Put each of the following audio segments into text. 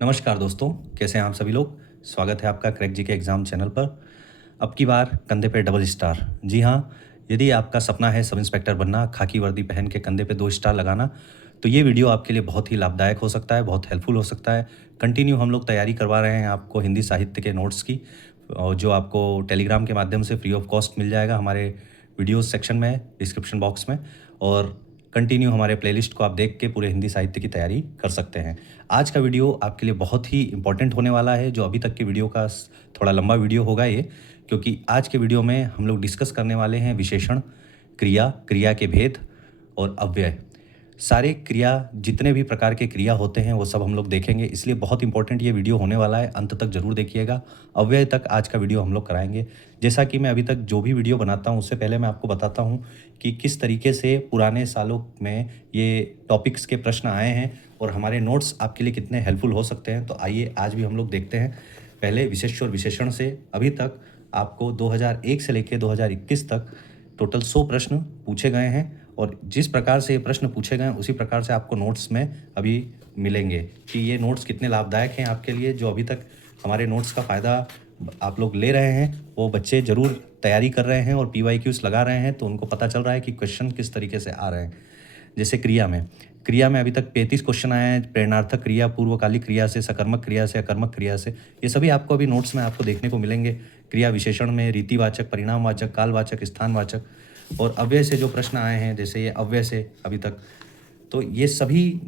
नमस्कार दोस्तों, कैसे हैं आप सभी लोग। स्वागत है आपका क्रैक जी के एग्ज़ाम चैनल पर। अब की बार कंधे पे डबल स्टार। जी हाँ, यदि आपका सपना है सब इंस्पेक्टर बनना, खाकी वर्दी पहन के कंधे पे 2 स्टार लगाना, तो ये वीडियो आपके लिए बहुत ही लाभदायक हो सकता है, बहुत हेल्पफुल हो सकता है। कंटिन्यू हम लोग तैयारी करवा रहे हैं आपको हिंदी साहित्य के नोट्स की, और जो आपको टेलीग्राम के माध्यम से फ्री ऑफ कॉस्ट मिल जाएगा हमारे वीडियोज़ सेक्शन में, डिस्क्रिप्शन बॉक्स में। और कंटिन्यू हमारे प्लेलिस्ट को आप देख के पूरे हिंदी साहित्य की तैयारी कर सकते हैं। आज का वीडियो आपके लिए बहुत ही इम्पोर्टेंट होने वाला है, जो अभी तक के वीडियो का थोड़ा लंबा वीडियो होगा ये, क्योंकि आज के वीडियो में हम लोग डिस्कस करने वाले हैं विशेषण, क्रिया, क्रिया के भेद और अव्यय। सारे क्रिया, जितने भी प्रकार के क्रिया होते हैं वो सब हम लोग देखेंगे, इसलिए बहुत इंपॉर्टेंट ये वीडियो होने वाला है, अंत तक ज़रूर देखिएगा। अव्यय तक आज का वीडियो हम लोग कराएंगे। जैसा कि मैं अभी तक जो भी वीडियो बनाता हूँ उससे पहले मैं आपको बताता हूँ कि किस तरीके से पुराने सालों में ये टॉपिक्स के प्रश्न आए हैं और हमारे नोट्स आपके लिए कितने हेल्पफुल हो सकते हैं। तो आइए आज भी हम लोग देखते हैं। पहले विशेष्य और विशेषण से अभी तक आपको 2001 से लेकर 2021 तक टोटल 100 प्रश्न पूछे गए हैं, और जिस प्रकार से ये प्रश्न पूछे गए हैं उसी प्रकार से आपको नोट्स में अभी मिलेंगे कि ये नोट्स कितने लाभदायक हैं आपके लिए। जो अभी तक हमारे नोट्स का फ़ायदा आप लोग ले रहे हैं, वो बच्चे ज़रूर तैयारी कर रहे हैं और PYQs लगा रहे हैं, तो उनको पता चल रहा है कि क्वेश्चन किस तरीके से आ रहे हैं। जैसे क्रिया में अभी तक 35 क्वेश्चन आए हैं। प्रेरणार्थक क्रिया, पूर्वकालिक क्रिया से, सकर्मक क्रिया से, अकर्मक क्रिया से, ये सभी आपको अभी नोट्स में आपको देखने को मिलेंगे। क्रिया विशेषण में रीतिवाचक, परिणामवाचक, कालवाचक, स्थानवाचक, और अव्यय से जो प्रश्न आए हैं, जैसे ये अव्यय से अभी तक, तो ये सभी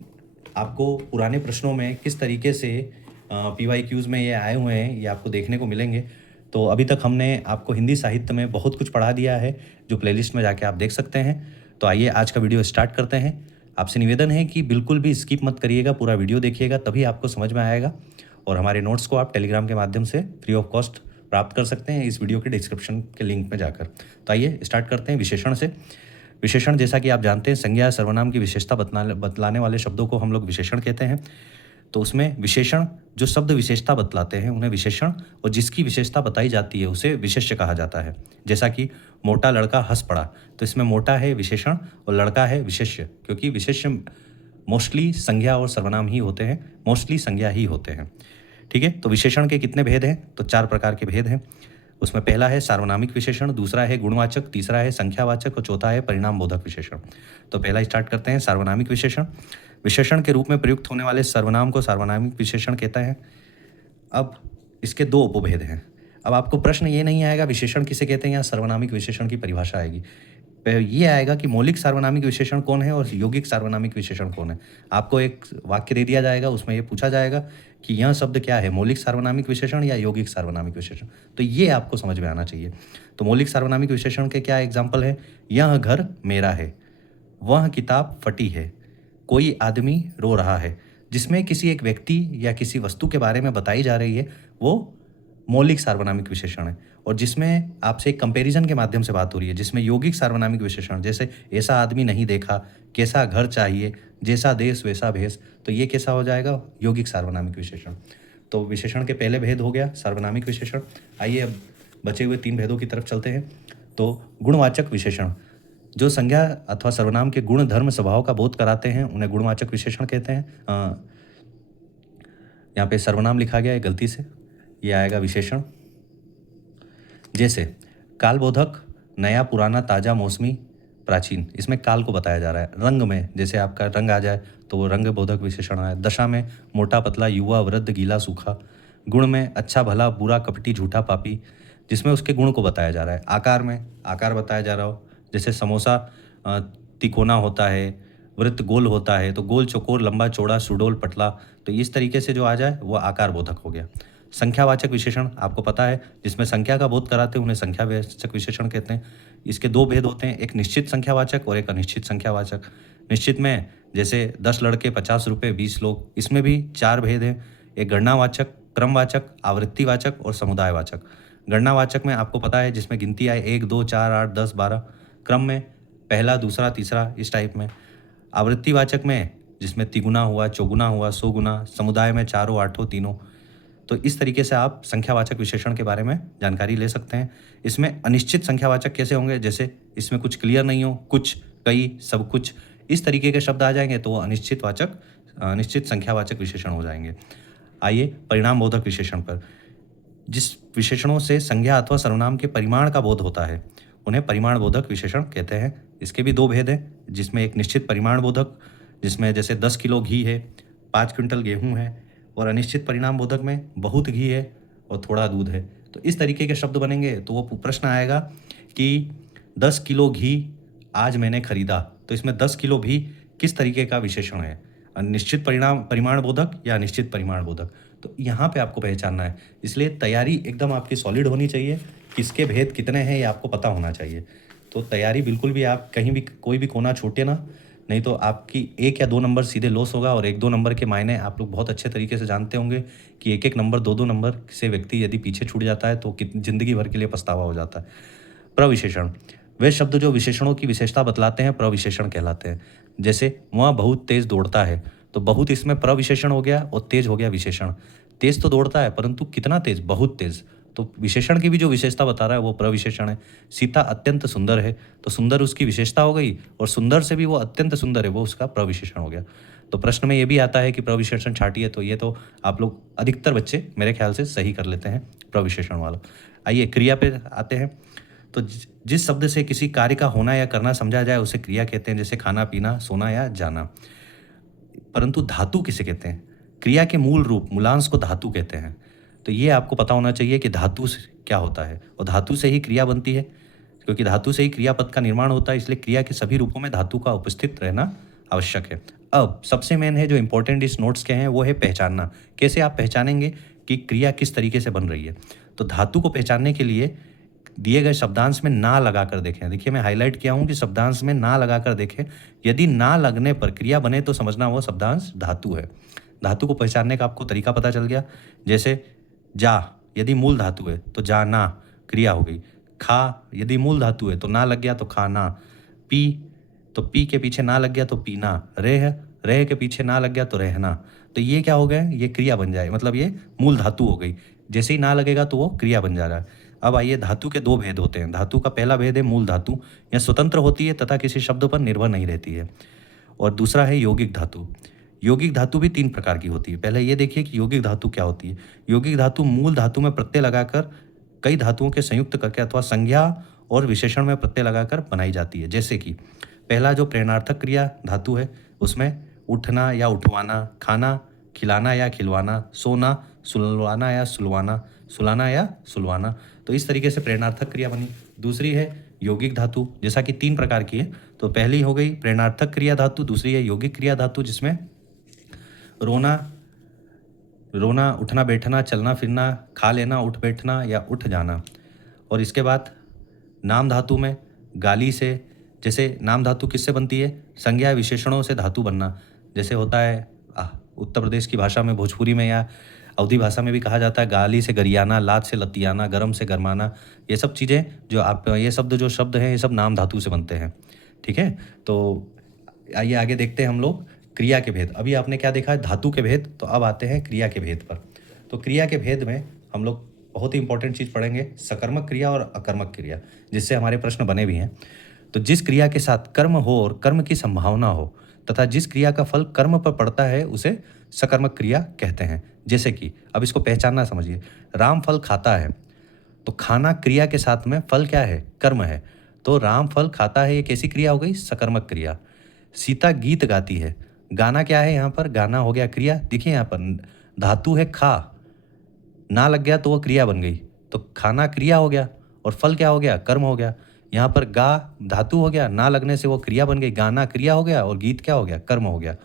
आपको पुराने प्रश्नों में किस तरीके से PYQs में ये आए हुए हैं, ये आपको देखने को मिलेंगे। तो अभी तक हमने आपको हिंदी साहित्य में बहुत कुछ पढ़ा दिया है, जो प्लेलिस्ट में जाके आप देख सकते हैं। तो आइए आज का वीडियो स्टार्ट करते हैं। आपसे निवेदन है कि बिल्कुल भी स्किप मत करिएगा, पूरा वीडियो देखिएगा, तभी आपको समझ में आएगा। और हमारे नोट्स को आप टेलीग्राम के माध्यम से फ्री ऑफ कॉस्ट प्राप्त कर सकते हैं इस वीडियो के डिस्क्रिप्शन के लिंक में जाकर। तो आइए स्टार्ट करते हैं विशेषण से। विशेषण, जैसा कि आप जानते हैं, संज्ञा या सर्वनाम की विशेषता बतलाने वाले शब्दों को हम लोग विशेषण कहते हैं। तो उसमें विशेषण, जो शब्द विशेषता बतलाते हैं उन्हें विशेषण, और जिसकी विशेषता बताई जाती है उसे विशेष्य कहा जाता है। जैसा कि मोटा लड़का हंस पड़ा, तो इसमें मोटा है विशेषण और लड़का है विशेष्य, क्योंकि विशेष्य मोस्टली संज्ञा और सर्वनाम ही होते हैं, मोस्टली संज्ञा ही होते हैं। ठीक है, तो विशेषण के कितने भेद हैं? तो 4 प्रकार के भेद हैं। उसमें पहला है सार्वनामिक विशेषण, दूसरा है गुणवाचक, तीसरा है संख्यावाचक और चौथा है परिणाम बोधक विशेषण। तो पहला स्टार्ट करते हैं सार्वनामिक विशेषण। विशेषण के रूप में प्रयुक्त होने वाले सर्वनाम को सार्वनामिक विशेषण कहता है। अब इसके 2 उपभेद हैं। अब आपको प्रश्न ये नहीं आएगा विशेषण किसे कहते हैं या सर्वनामिक विशेषण की परिभाषा आएगी। ये आएगा कि मौलिक सार्वनामिक विशेषण कौन है और यौगिक सार्वनामिक विशेषण कौन है। आपको एक वाक्य दे दिया जाएगा, उसमें ये पूछा जाएगा कि यह शब्द क्या है, मौलिक सार्वनामिक विशेषण या यौगिक सार्वनामिक विशेषण। तो ये आपको समझ में आना चाहिए। तो मौलिक सार्वनामिक विशेषण के क्या एग्जाम्पल है? यह घर मेरा है, वह किताब फटी है, कोई आदमी रो रहा है। जिसमें किसी एक व्यक्ति या किसी वस्तु के बारे में बताई जा रही है, वो मौलिक सार्वनामिक विशेषण है। और जिसमें आपसे एक कंपैरिजन के माध्यम से बात हो रही है, जिसमें यौगिक सार्वनामिक विशेषण, जैसे ऐसा आदमी नहीं देखा, कैसा घर चाहिए, जैसा देश वैसा भेष, तो ये कैसा हो जाएगा? यौगिक सार्वनामिक विशेषण। तो विशेषण के पहले भेद हो गया सार्वनामिक विशेषण। आइए अब बचे हुए 3 भेदों की तरफ चलते हैं। तो गुणवाचक विशेषण, जो संज्ञा अथवा सर्वनाम के गुण, धर्म, स्वभाव का बोध कराते हैं, उन्हें गुणवाचक विशेषण कहते हैं। यहाँ पे सर्वनाम लिखा गया है गलती से, ये आएगा विशेषण। जैसे कालबोधक, नया, पुराना, ताज़ा, मौसमी, प्राचीन, इसमें काल को बताया जा रहा है। रंग में, जैसे आपका रंग आ जाए तो वो रंग बोधक विशेषण आए। दशा में, मोटा, पतला, युवा, वृद्ध, गीला, सूखा। गुण में, अच्छा, भला, बुरा, कपटी, झूठा, पापी, जिसमें उसके गुण को बताया जा रहा है। आकार में, आकार बताया जा रहा हो, जैसे समोसा तिकोना होता है, वृत्त गोल होता है, तो गोल, चौकोर, लंबा, चौड़ा, सुडौल, पतला, तो इस तरीके से जो आ जाए वो आकार बोधक हो गया। संख्यावाचक विशेषण आपको पता है, जिसमें संख्या का बोध कराते हैं उन्हें संख्यावाचक विशेषण कहते हैं। इसके 2 भेद होते हैं, एक निश्चित संख्यावाचक और एक अनिश्चित संख्यावाचक। निश्चित में जैसे 10 लड़के 50 रुपये 20 लोग, इसमें भी 4 भेद हैं। एक गणनावाचक, क्रमवाचक, आवृत्तिवाचक और समुदायवाचक। गणनावाचक में आपको पता है जिसमें गिनती आए 1 2 4 8 10 12, क्रम में पहला, दूसरा, तीसरा, इस टाइप में। आवृत्तिवाचक में जिसमें तिगुना हुआ, चौगुना हुआ, सौ गुना, समुदाय में चारों, आठों, तीनों। तो इस तरीके से आप संख्यावाचक विशेषण के बारे में जानकारी ले सकते हैं। इसमें अनिश्चित संख्यावाचक कैसे होंगे? जैसे इसमें कुछ क्लियर नहीं हो, कुछ, कई, सब कुछ, इस तरीके के शब्द आ जाएंगे तो वो अनिश्चित संख्यावाचक विशेषण हो जाएंगे। आइए परिणाम बोधक विशेषण पर। जिस विशेषणों से संज्ञा अथवा सर्वनाम के परिमाण का बोध होता है उन्हें परिमाण बोधक विशेषण कहते हैं। इसके भी दो भेद हैं, जिसमें एक निश्चित परिमाण बोधक, जिसमें जैसे 10 किलो घी है, 5 क्विंटल गेहूं है, और अनिश्चित परिणाम बोधक में बहुत घी है और थोड़ा दूध है। तो इस तरीके के शब्द बनेंगे तो वो प्रश्न आएगा कि 10 किलो घी आज मैंने खरीदा, तो इसमें 10 किलो भी किस तरीके का विशेषण है, निश्चित परिमाण बोधक या अनिश्चित परिमाण बोधक। तो यहाँ पे आपको पहचानना है, इसलिए तैयारी एकदम आपकी सॉलिड होनी चाहिए। किसके भेद कितने हैं ये आपको पता होना चाहिए। तो तैयारी बिल्कुल भी आप कहीं भी कोई भी कोना छूटे ना, नहीं तो आपकी 1 या 2 नंबर सीधे लॉस होगा। और 1-2 नंबर के मायने आप लोग बहुत अच्छे तरीके से जानते होंगे कि 1-1 नंबर 2-2 नंबर से व्यक्ति यदि पीछे छूट जाता है तो जिंदगी भर के लिए पछतावा हो जाता है। प्रविशेषण, वे शब्द जो विशेषणों की विशेषता बतलाते हैं प्रविशेषण कहलाते हैं। जैसे वह बहुत तेज दौड़ता है, तो बहुत इसमें प्रविशेषण हो गया और तेज हो गया विशेषण। तेज तो दौड़ता है परंतु कितना तेज, बहुत तेज, तो विशेषण की भी जो विशेषता बता रहा है वो प्रविशेषण है। सीता अत्यंत सुंदर है, तो सुंदर उसकी विशेषता हो गई, और सुंदर से भी वो अत्यंत सुंदर है, वो उसका प्रविशेषण हो गया। तो प्रश्न में ये भी आता है कि प्रविशेषण छाटिए, तो ये तो आप लोग अधिकतर बच्चे मेरे ख्याल से सही कर लेते हैं प्रविशेषण वाला। आइए क्रिया पे आते हैं। तो जिस शब्द से किसी कार्य का होना या करना समझा जाए उसे क्रिया कहते हैं, जैसे खाना पीना, सोना या जाना। परंतु धातु किसे कहते हैं? क्रिया के मूल रूप मूलांश को धातु कहते हैं। तो ये आपको पता होना चाहिए कि धातु क्या होता है, और धातु से ही क्रिया बनती है, क्योंकि धातु से ही क्रियापद का निर्माण होता है, इसलिए क्रिया के सभी रूपों में धातु का उपस्थित रहना आवश्यक है। अब सबसे मेन है जो इंपॉर्टेंट इस नोट्स के हैं वो है पहचानना। कैसे आप पहचानेंगे कि क्रिया किस तरीके से बन रही है? तो धातु को पहचानने के लिए दिए गए शब्दांश में ना लगा कर देखें। देखिए मैं हाईलाइट किया हूं कि शब्दांश में ना लगा कर देखें। यदि ना लगने पर क्रिया बने तो समझना वो शब्दांश धातु है। धातु को पहचानने का आपको तरीका पता चल गया। जैसे जा यदि मूल धातु है तो जाना क्रिया हो गई। खा यदि मूल धातु है तो ना लग गया तो खाना। पी तो पी के पीछे ना लग गया तो पीना। रह के पीछे ना लग गया तो रहना। तो ये क्या हो गया, ये क्रिया बन जाए, मतलब ये मूल धातु हो गई। जैसे ही ना लगेगा तो वो क्रिया बन जा रहा है। अब आइए, धातु के दो भेद होते हैं। धातु का पहला भेद है मूल धातु, यह स्वतंत्र होती है तथा किसी शब्द पर निर्भर नहीं रहती है। और दूसरा है यौगिक धातु। यौगिक धातु भी 3 प्रकार की होती है। पहले ये देखिए कि यौगिक धातु क्या होती है। यौगिक धातु मूल धातु में प्रत्यय लगाकर कई धातुओं के संयुक्त करके अथवा संज्ञा और विशेषण में प्रत्यय लगाकर बनाई जाती है। जैसे कि पहला जो प्रेरणार्थक क्रिया धातु है उसमें उठना या उठवाना, खाना खिलाना या खिलवाना, सोना सुलवाना या सुलवाना, सुलाना या सुलवाना। तो इस तरीके से प्रेरणार्थक क्रिया बनी। दूसरी है यौगिक धातु, जैसा कि 3 प्रकार की है। तो पहली हो गई प्रेरणार्थक क्रिया धातु, दूसरी है यौगिक क्रिया धातु जिसमें रोना, उठना बैठना, चलना फिरना, खा लेना, उठ बैठना या उठ जाना। और इसके बाद नाम धातु में गाली से, जैसे नाम धातु किससे बनती है? संज्ञा विशेषणों से धातु बनना। जैसे होता है उत्तर प्रदेश की भाषा में, भोजपुरी में या अवधी भाषा में भी कहा जाता है गाली से गरियाना, लात से लतियाना, गरम से गरमाना। ये सब चीज़ें जो आप ये शब्द हैं ये सब नाम धातु से बनते हैं। ठीक है, तो आइए आगे देखते हैं हम लोग क्रिया के भेद। अभी आपने क्या देखा है, धातु के भेद, तो अब आते हैं क्रिया के भेद पर। तो क्रिया के भेद में हम लोग बहुत ही इंपॉर्टेंट चीज़ पढ़ेंगे, सकर्मक क्रिया और अकर्मक क्रिया, जिससे हमारे प्रश्न बने भी हैं। तो जिस क्रिया के साथ कर्म हो और कर्म की संभावना हो तथा जिस क्रिया का फल कर्म पर पड़ता है उसे सकर्मक क्रिया कहते हैं। जैसे कि अब इसको पहचानना समझिए। राम फल खाता है, तो खाना क्रिया के साथ में फल क्या है? कर्म है। तो राम फल खाता है, ये कैसी क्रिया हो गई? सकर्मक क्रिया। सीता गीत गाती है, गाना क्या है यहाँ पर? गाना हो गया क्रिया। देखिए यहाँ पर धातु है खा, ना लग गया तो वो क्रिया बन गई, तो खाना क्रिया हो गया और फल क्या हो गया? कर्म हो गया। यहाँ पर गा धातु हो गया, ना लगने से वो क्रिया बन गई, गाना क्रिया हो गया और गीत क्या हो गया? कर्म हो गया।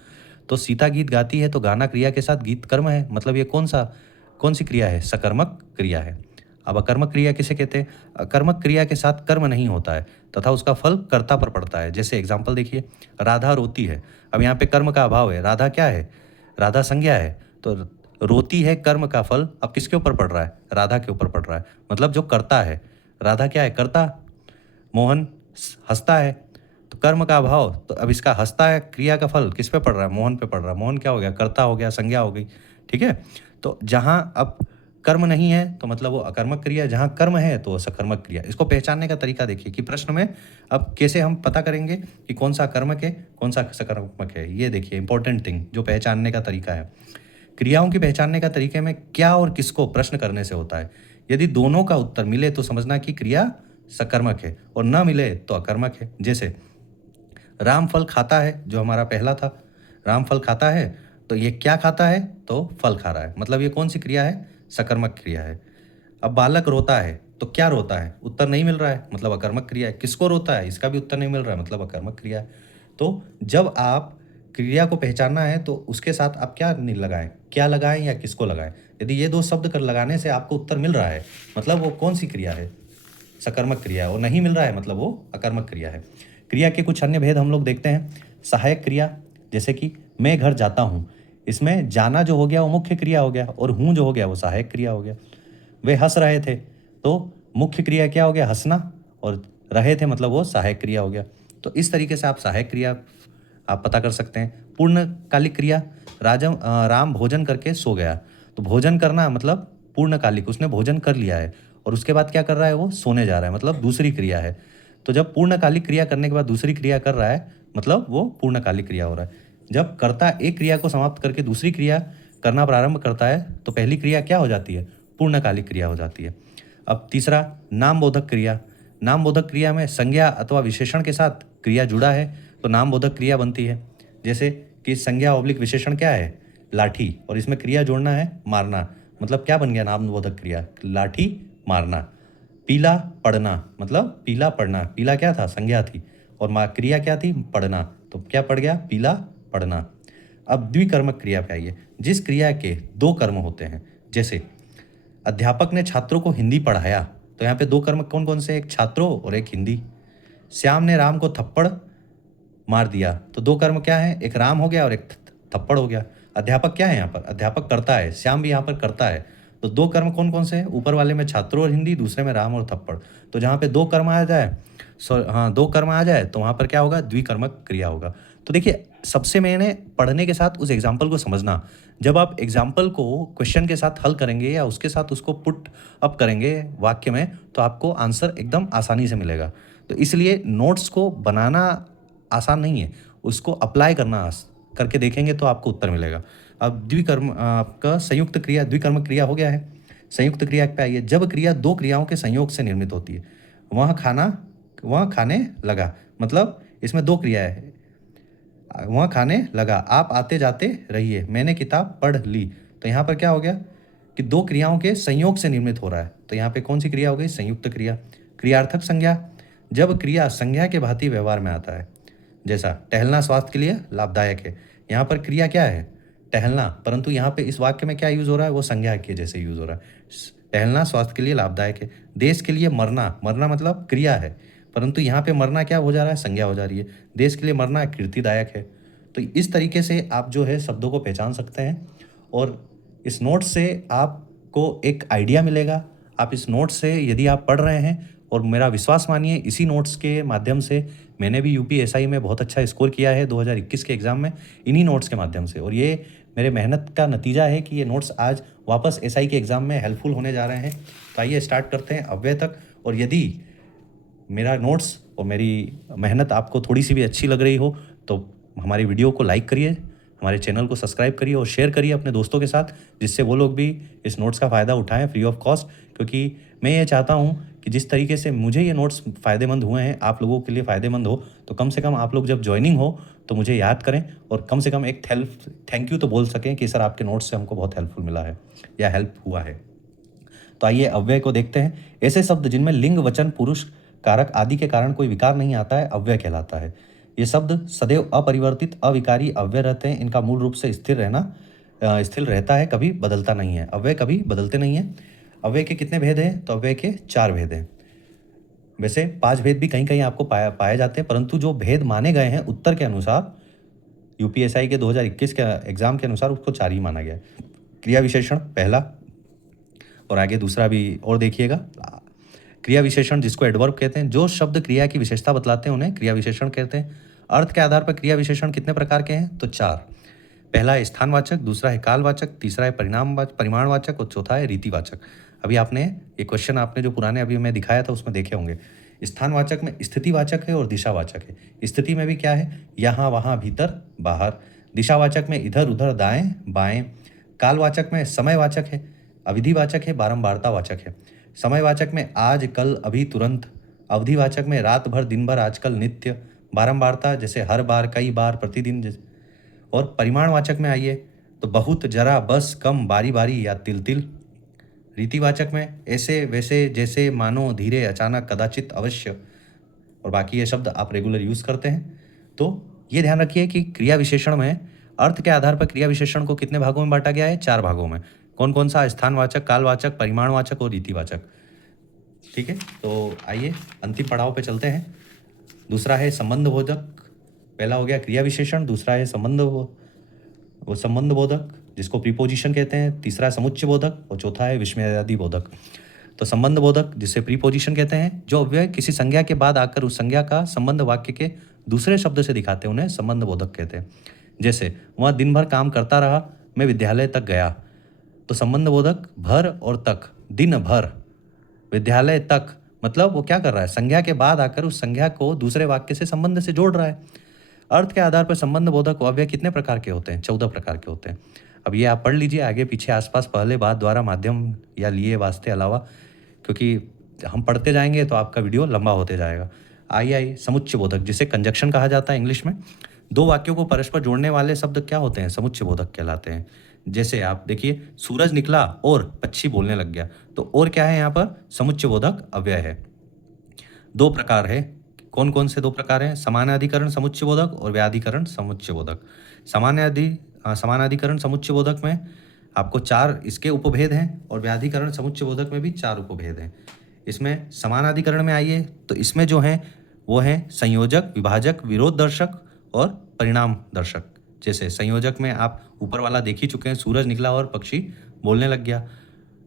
तो सीता गीत गाती है, तो गाना क्रिया के साथ गीत कर्म है, मतलब ये कौन सी क्रिया है? सकर्मक क्रिया है। अब अकर्मक क्रिया किसे कहते हैं? अकर्मक क्रिया के साथ कर्म नहीं होता है तथा उसका फल कर्ता पर पड़ता है। जैसे एग्जाम्पल देखिए, राधा रोती है। अब यहाँ पे कर्म का अभाव है, राधा क्या है? राधा संज्ञा है, तो रोती है कर्म का फल अब किसके ऊपर पड़ रहा है? राधा के ऊपर पड़ रहा है, मतलब जो कर्ता है। राधा क्या है? कर्ता। मोहन हंसता है, तो कर्म का अभाव, तो अब इसका हंसता है क्रिया का फल किस पे पड़ रहा है? मोहन पे पड़ रहा है। मोहन क्या हो गया? कर्ता हो गया, संज्ञा हो गई। ठीक है, तो जहाँ अब कर्म नहीं है तो मतलब वो अकर्मक क्रिया, जहाँ कर्म है तो वो सकर्मक क्रिया। इसको पहचानने का तरीका देखिए कि प्रश्न में अब कैसे हम पता करेंगे कि कौन सा कर्मक है, कौन सा सकर्मक है। ये देखिए इंपॉर्टेंट थिंग जो पहचानने का तरीका है क्रियाओं की पहचानने का तरीके में क्या और किसको प्रश्न करने से होता है। यदि दोनों का उत्तर मिले तो समझना कि क्रिया सकर्मक है और न मिले तो अकर्मक है। जैसे राम फल खाता है, जो हमारा पहला था, राम फल खाता है, तो ये क्या खाता है? तो फल खा रहा है, मतलब ये कौन सी क्रिया है? सकर्मक क्रिया है। अब बालक रोता है, तो क्या रोता है? उत्तर नहीं मिल रहा है, मतलब अकर्मक क्रिया है। किसको रोता है? इसका भी उत्तर नहीं मिल रहा है, मतलब अकर्मक क्रिया है। तो जब आप क्रिया को पहचानना है तो उसके साथ आप क्या नहीं लगाएं, क्या लगाएं या किसको लगाएं। यदि ये दो शब्द कर लगाने से आपको उत्तर मिल रहा है, मतलब वो कौन सी क्रिया है? सकर्मक क्रिया है। और नहीं मिल रहा है, मतलब वो अकर्मक क्रिया है। क्रिया के कुछ अन्य भेद हम लोग देखते हैं। सहायक क्रिया, जैसे कि मैं घर जाता हूँ, इसमें जाना जो हो गया वो मुख्य क्रिया हो गया और हूँ जो हो गया वो सहायक क्रिया हो गया। वे हंस रहे थे, तो मुख्य क्रिया क्या हो गया? हंसना, और रहे थे मतलब वो सहायक क्रिया हो गया। तो इस तरीके से आप सहायक क्रिया आप पता कर सकते हैं। पूर्णकालिक क्रिया, राम भोजन करके सो गया, तो भोजन करना मतलब पूर्णकालिक, उसने भोजन कर लिया है और उसके बाद क्या कर रहा है? वो सोने जा रहा है, मतलब दूसरी क्रिया है। तो जब पूर्णकालिक क्रिया करने के बाद दूसरी क्रिया कर रहा है, मतलब वो पूर्णकालिक क्रिया हो रहा है। जब कर्ता एक क्रिया को समाप्त करके दूसरी क्रिया करना प्रारंभ करता है तो पहली क्रिया क्या हो जाती है? पूर्णकालिक क्रिया हो जाती है। अब तीसरा, नामबोधक क्रिया। नामबोधक क्रिया में संज्ञा अथवा विशेषण के साथ क्रिया जुड़ा है तो नामबोधक क्रिया बनती है। जैसे कि संज्ञा ऑब्लिक विशेषण क्या है? लाठी, और इसमें क्रिया जोड़ना है मारना, मतलब क्या बन गया नामबोधक क्रिया? लाठी मारना। पीला पढ़ना, मतलब पीला पढ़ना, पीला क्या था? संज्ञा थी, और क्रिया क्या थी? पढ़ना, तो क्या पड़ गया? पीला पढ़ना। अब द्विकर्मक क्रिया पे आइए, जिस क्रिया के दो कर्म होते हैं। जैसे अध्यापक ने छात्रों को हिंदी पढ़ाया, तो यहाँ पे दो कर्म कौन कौन से? एक छात्रों और एक हिंदी। श्याम ने राम को थप्पड़ मार दिया, तो दो कर्म क्या है? एक राम हो गया और एक थप्पड़ हो गया। अध्यापक क्या है यहाँ पर? अध्यापक करता है, श्याम भी यहाँ पर करता है। तो दो कर्म कौन कौन से हैं? ऊपर वाले में छात्रों और हिंदी, दूसरे में राम और थप्पड़। तो जहाँ पे दो कर्म आ जाए, हाँ, दो कर्म आ जाए तो वहाँ पर क्या होगा? द्विकर्मक क्रिया होगा। तो देखिए, सबसे मैंने पढ़ने के साथ उस एग्जाम्पल को समझना। जब आप एग्जाम्पल को क्वेश्चन के साथ हल करेंगे या उसके साथ उसको पुट अप करेंगे वाक्य में, तो आपको आंसर एकदम आसानी से मिलेगा। तो इसलिए नोट्स को बनाना आसान नहीं है, उसको अप्लाई करना करके देखेंगे तो आपको उत्तर मिलेगा। अब आपका संयुक्त क्रिया, द्विकर्मक क्रिया हो गया है। संयुक्त क्रिया पे आइए, जब क्रिया दो क्रियाओं के संयोग से निर्मित होती है। वह खाने लगा, मतलब इसमें दो क्रिया है। वह खाने लगा, आप आते जाते रहिए, मैंने किताब पढ़ ली। तो यहाँ पर क्या हो गया कि दो क्रियाओं के संयोग से निर्मित हो रहा है, तो यहाँ पे कौन सी क्रिया हो गई? संयुक्त क्रिया। क्रियार्थक संज्ञा, जब क्रिया संज्ञा के भांति व्यवहार में आता है। जैसा टहलना स्वास्थ्य के लिए लाभदायक है, यहाँ पर क्रिया क्या है? टहलना, परंतु यहाँ पे इस वाक्य में क्या यूज हो रहा है? वो संज्ञा के जैसे यूज हो रहा है। टहलना स्वास्थ्य के लिए लाभदायक है। देश के लिए मरना, मरना मतलब क्रिया है, परंतु यहाँ पे मरना क्या हो जा रहा है? संज्ञा हो जा रही है। देश के लिए मरना कीर्तिदायक है। तो इस तरीके से आप जो है शब्दों को पहचान सकते हैं और इस नोट से आपको एक आइडिया मिलेगा। आप इस नोट से यदि आप पढ़ रहे हैं, और मेरा विश्वास मानिए इसी नोट्स के माध्यम से मैंने भी यूपीएसआई में बहुत अच्छा स्कोर किया है 2021 के एग्ज़ाम में, इन्हीं नोट्स के माध्यम से। और ये मेरे मेहनत का नतीजा है कि ये नोट्स आज वापस एसआई के एग्ज़ाम में हेल्पफुल होने जा रहे हैं। तो आइए स्टार्ट करते हैं अव्यय तक। और यदि मेरा नोट्स और मेरी मेहनत आपको थोड़ी सी भी अच्छी लग रही हो तो हमारी वीडियो को लाइक करिए, हमारे चैनल को सब्सक्राइब करिए और शेयर करिए अपने दोस्तों के साथ, जिससे वो लोग भी इस नोट्स का फ़ायदा उठाएं फ्री ऑफ कॉस्ट। क्योंकि मैं ये चाहता हूँ कि जिस तरीके से मुझे ये नोट्स फ़ायदेमंद हुए हैं, आप लोगों के लिए फ़ायदेमंद हो। तो कम से कम आप लोग जब ज्वाइनिंग हो तो मुझे याद करें और कम से कम एक थैंक यू तो बोल सकें कि सर आपके नोट्स से हमको बहुत हेल्पफुल मिला है या हेल्प हुआ है। तो आइए अव्यय को देखते हैं। ऐसे शब्द जिनमें लिंग, वचन, पुरुष, कारक आदि के कारण कोई विकार नहीं आता है, अव्यय कहलाता है। ये शब्द सदैव अपरिवर्तित, अविकारी अव्यय रहते हैं। इनका मूल रूप से स्थिर रहता है, कभी बदलता नहीं है। अव्यय कभी बदलते नहीं है। अव्यय के कितने भेद हैं? तो अव्यय के 4 भेद हैं। वैसे 5 भेद भी कहीं कहीं आपको पाए जाते हैं, परंतु जो भेद माने गए हैं उत्तर के अनुसार, यूपीएसआई के 2021 के एग्जाम के अनुसार, उसको 4 ही माना गया है। क्रिया विशेषण पहला, और आगे दूसरा भी और देखिएगा। क्रिया विशेषण जिसको एडवर्ब कहते हैं, जो शब्द क्रिया की विशेषता बतलाते हैं उन्हें क्रिया विशेषण कहते हैं। अर्थ के आधार पर क्रिया विशेषण कितने प्रकार के हैं? तो 4। पहला है स्थानवाचक, दूसरा है कालवाचक, तीसरा है परिमाणवाचक और चौथा है रीतिवाचक। अभी आपने ये क्वेश्चन आपने जो पुराने अभी मैं दिखाया था उसमें देखे होंगे। स्थानवाचक में स्थितिवाचक है और दिशावाचक है। स्थिति में भी क्या है? यहाँ वहाँ भीतर बाहर। दिशावाचक में इधर उधर दाएं बाएं। कालवाचक में समयवाचक है, अवधिवाचक है, बारंबारतावाचक है। समयवाचक में आज, कल, अभी, तुरंत। अवधिवाचक में रात भर, दिन भर, आजकल, नित्य। बारंबारता जैसे हर बार, कई बार, प्रतिदिन। और परिमाणवाचक में आइए तो बहुत, जरा, बस, कम, बारी बारी या तिल तिल। रीतिवाचक में ऐसे, वैसे, जैसे, मानो, धीरे, अचानक, कदाचित, अवश्य। और बाकी ये शब्द आप रेगुलर यूज़ करते हैं। तो ये ध्यान रखिए कि क्रिया विशेषण में अर्थ के आधार पर क्रिया विशेषण को कितने भागों में बांटा गया है? 4 भागों में। कौन कौन सा? स्थानवाचक, कालवाचक, परिमाणवाचक और रीतिवाचक। ठीक है, तो आइए अंतिम पड़ाव पे चलते हैं। दूसरा है संबंधबोधक। पहला हो गया क्रिया विशेषण, दूसरा है संबंधबोधक जिसको प्रीपोजिशन कहते हैं, तीसरा समुच्चय बोधक और चौथा है विस्मयादि बोधक। तो संबंध बोधक जिसे प्रीपोजिशन कहते हैं, जो अव्यय किसी संज्ञा के बाद आकर उस संज्ञा का संबंध वाक्य के दूसरे शब्द से दिखाते हैं, उन्हें संबंध बोधक कहते हैं। जैसे वह दिन भर काम करता रहा, मैं विद्यालय तक गया। तो संबंध बोधक भर और तक, दिन भर, विद्यालय तक, मतलब वो क्या कर रहा है? संज्ञा के बाद आकर उस संज्ञा को दूसरे वाक्य से संबंध से जोड़ रहा है। अर्थ के आधार पर संबंध बोधक अव्यय कितने प्रकार के होते हैं? 14 प्रकार के होते हैं। अब ये आप पढ़ लीजिए आगे पीछे, आसपास, पहले, बाद, द्वारा, माध्यम या लिए, वास्ते, अलावा, क्योंकि हम पढ़ते जाएंगे तो आपका वीडियो लंबा होते जाएगा। आइए समुच्चय बोधक जिसे कंजक्शन कहा जाता है इंग्लिश में। 2 वाक्यों को परस्पर जोड़ने वाले शब्द क्या होते हैं? समुच्चय बोधक कहलाते हैं। जैसे आप देखिए, सूरज निकला और पक्षी बोलने लग गया। तो और क्या है यहाँ पर? समुच्चय बोधक अव्यय है। 2 प्रकार है। कौन कौन से 2 प्रकार हैं? समानाधिकरण समुच्चय बोधक और व्याधिकरण समुच्चय बोधक। समानाधिकरण समुच्चय बोधक में आपको 4 इसके उपभेद हैं और व्याधिकरण समुच्चय बोधक में भी 4 उपभेद हैं। इसमें समानाधिकरण में आइए तो इसमें जो हैं वो हैं संयोजक, विभाजक, विरोध दर्शक और परिणाम दर्शक। जैसे संयोजक में आप ऊपर वाला देख ही चुके हैं, सूरज निकला और पक्षी बोलने लग गया।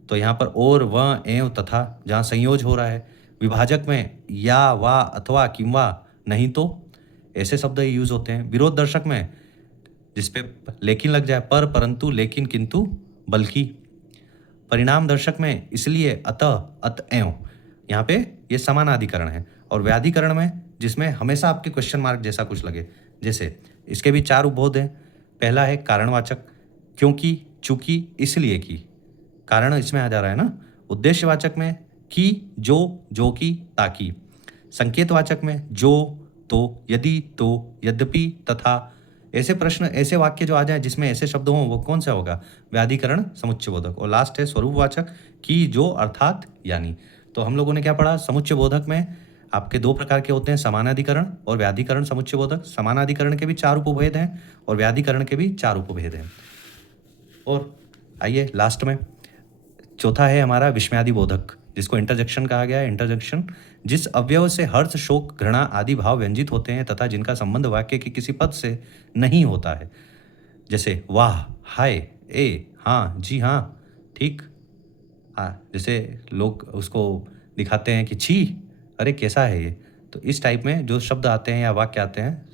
तो यहाँ पर और, व, एवं, तथा जहाँ संयोज हो रहा है। विभाजक में या, वा, अथवा, किंवा, नहीं तो, ऐसे शब्द यूज होते हैं। विरोध दर्शक में जिसपे लेकिन लग जाए, पर, परंतु, लेकिन, किंतु, बल्कि। परिणाम दर्शक में इसलिए, अतः, अत, एवं, यहाँ पे ये समानाधिकरण है। और व्याधिकरण में जिसमें हमेशा आपके क्वेश्चन मार्क जैसा कुछ लगे। जैसे इसके भी 4 उपबोध हैं। पहला है कारणवाचक, क्योंकि, चूंकि, इसलिए कि, कारण इसमें आ जा रहा है ना। उद्देश्यवाचक में कि, जो कि, ताकि। संकेतवाचक में जो, तो, यदि, तो, यद्यपि, तथा। ऐसे प्रश्न, ऐसे वाक्य जो आ जाए जिसमें ऐसे शब्द हों, वो कौन सा होगा? व्याधिकरण समुच्चय बोधक। और लास्ट है स्वरूपवाचक, कि, जो, अर्थात, यानी। तो हम लोगों ने क्या पढ़ा? समुच्चय बोधक में आपके 2 प्रकार के होते हैं, समानाधिकरण और व्याधिकरण समुच्चय बोधक। समानाधिकरण के भी 4 उपभेद हैं और व्याधिकरण के भी 4 उपभेद हैं। और आइए लास्ट में चौथा है हमारा विस्मयादि बोधक, जिसको इंटरजेक्शन कहा गया है। इंटरजेक्शन जिस अवयव से हर्ष, शोक, घृणा आदि भाव व्यंजित होते हैं तथा जिनका संबंध वाक्य के किसी पद से नहीं होता है। जैसे वाह, हाय, ए, हाँ, जी हाँ, ठीक। जैसे लोग उसको दिखाते हैं कि छी, अरे कैसा है ये। तो इस टाइप में जो शब्द आते हैं या वाक्य आते हैं,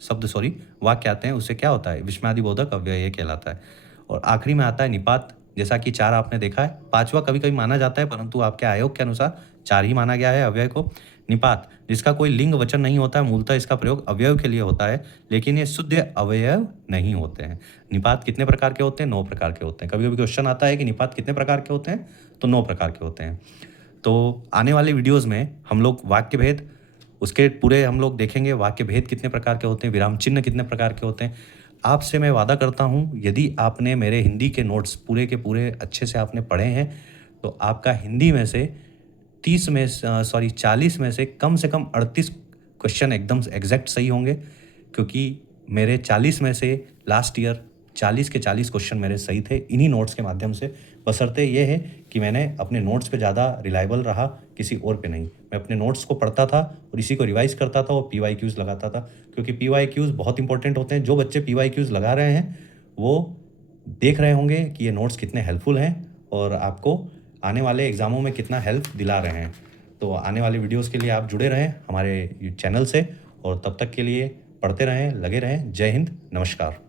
वाक्य आते हैं, उससे क्या होता है? विस्मयादि बोधक अव्यय ये कहलाता है। और आखिरी में आता है निपात, जैसा कि 4 आपने देखा है। 5वां कभी कभी माना जाता है, परंतु आपके आयोग के अनुसार 4 ही माना गया है अव्यय को। निपात जिसका कोई लिंग वचन नहीं होता है, मूलतः इसका प्रयोग अवयव के लिए होता है, लेकिन ये शुद्ध अवयव नहीं होते हैं। निपात कितने प्रकार के होते हैं? 9 प्रकार के होते हैं। कभी कभी क्वेश्चन आता है कि निपात कितने प्रकार के होते हैं, तो 9 प्रकार के होते हैं। तो आने वाले वीडियोज़ में हम लोग वाक्य भेद, उसके पूरे हम लोग देखेंगे वाक्य भेद कितने प्रकार के होते हैं, विराम चिन्ह कितने प्रकार के होते हैं। आपसे मैं वादा करता हूँ, यदि आपने मेरे हिंदी के नोट्स पूरे के पूरे अच्छे से आपने पढ़े हैं, तो आपका हिंदी में से 40 में से कम 38 क्वेश्चन एकदम एग्जैक्ट सही होंगे, क्योंकि मेरे 40 में से लास्ट ईयर 40 के 40 क्वेश्चन मेरे सही थे इन्हीं नोट्स के माध्यम से। बशर्ते ये है कि मैंने अपने नोट्स पे ज़्यादा रिलायबल रहा, किसी और पे नहीं। मैं अपने नोट्स को पढ़ता था और इसी को रिवाइज़ करता था और PYQs लगाता था, क्योंकि PYQs बहुत इंपॉर्टेंट होते हैं। जो बच्चे PYQs लगा रहे हैं वो देख रहे होंगे कि ये नोट्स कितने हेल्पफुल हैं और आपको आने वाले एग्ज़ामों में कितना हेल्प दिला रहे हैं। तो आने वाले वीडियोज़ के लिए आप जुड़े रहें हमारे चैनल से, और तब तक के लिए पढ़ते रहें, लगे रहें। जय हिंद, नमस्कार।